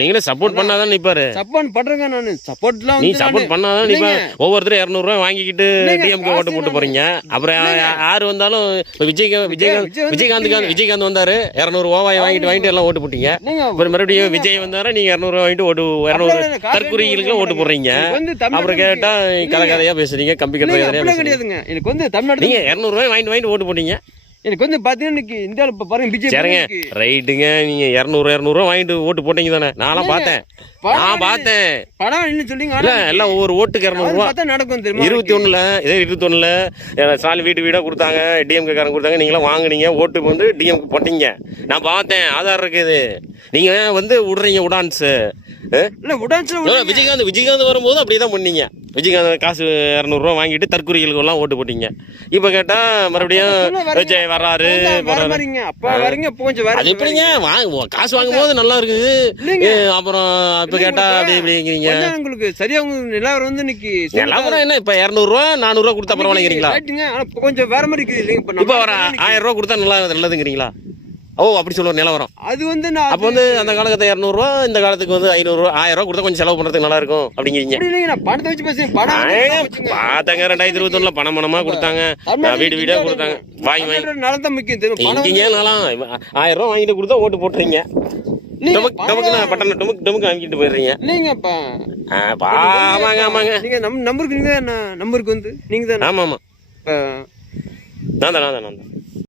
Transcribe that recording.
நீங்களே சப்போர்ட் பண்ணாதான் நிப்பாரு. சப்போர்ட் பண்றேங்க நானு. சப்போர்ட்லாம் நீ சப்போர்ட் பண்ணாதான் நிப்பா. ஒவ்வொருத்தரும் 200 ரூபாய் வாங்கிக்கிட்டு டிஎம்கே ஓட்டு போட்டு போறீங்க. அப்புறம் யாரு வந்தாலும் விஜயகாந்த் வந்தாரு 200 ரூபாய் வாங்கிட்டு எல்லாம் ஓட்டு போட்டீங்க. அப்புறம் மறுபடியும் விஜய் வந்தாரு நீங்க 200 ரூபாய் வாங்கிட்டு ஓட்டு 200 தற்குறிகளுக்கு ஓட்டு போடுறீங்க. அப்புறம் கேட்டா கதையா பேசுறீங்க, கம்பி கதையா கிடையாதுங்க. எனக்கு வந்து தமிழ்நாடு நீங்க 200 ரூபாய் வாங்கிட்டு ஓட்டு போட்டீங்க. எனக்கு வந்து பாத்தீங்கன்னா இந்தியாவில் இப்ப பாருங்க பிஜேபி. சரிங்க ரைட்டுங்க, நீங்க 200 ரூபாய் வாங்கிட்டு ஓட்டு போட்டீங்க தானே? நான் பார்த்தேன் படம் என்ன சொல்லிங்க. எல்லாம் ஒவ்வொரு ஓட்டுக்கு 200 ரூபாய் நடக்கும் தெரியுமா? 21ல ஸ்டாலின் வீடா கொடுத்தாங்க, டிஎம்கே காரங்க கொடுத்தாங்க, நீங்களாம் வாங்குனீங்க, ஓட்டுக்கு வந்து டிஎம்கே போட்டீங்க. நான் பார்த்தேன், ஆதாரம் இருக்குது. நீங்க வந்து விடுறீங்க உடான்ஸ். விஜயகாந்த் வரும்போது அப்படிதான் பண்ணீங்க. விஜயகாந்த் காசு 200 ரூபாய் வாங்கிட்டு தற்குறிகளுக்கு எல்லாம் ஓட்டு போட்டீங்க. இப்ப கேட்டா மறுபடியும் விஜய் வர்றாரு. அது எப்படிங்க காசு வாங்கும் போது நல்லா இருக்குது, அப்புறம் இப்ப கேட்டா அப்படி இப்படிங்கிறீங்க. உங்களுக்கு சரியா நிலவரம் வந்து நிலவரம் என்ன? இப்ப 200 ரூபாய் 400 ரூபாய் கொடுத்தா பரவாயில்லைங்கிறீங்களா? கொஞ்சம் வேற மாதிரி இருக்குது. இப்ப ஒரு 1000 ரூபாய் கொடுத்தா நல்லதுங்கிறீங்களா? ஓ அப்படி சொல்லுவோம் நிலவரம். அது வந்து அப்ப வந்து அந்த காலத்துல 200 ரூபாய், இந்த காலத்துக்கு வந்து 500 ரூபாய் 1000 ரூபாய் கொடுத்தா கொஞ்சம் செலவு பண்றதுக்கு நல்லா இருக்கும் அப்படிங்கிறீங்க. பணத்தை வச்சு பேசுறேன். பாத்தாங்க 2021 பணமா கொடுத்தாங்க, வீடா கொடுத்தாங்க. வாங்கி நலதான் முக்கியம் தெரியும். 1000 ரூபாய் வாங்கிட்டு கொடுத்தா ஓட்டு போட்டுறீங்க. பட்டன் வாங்கிட்டு போயிடுறீங்க. ஆமாங்க நீங்க நம்பருக்கு வந்து நீங்க தான். ஆமா நான் தான்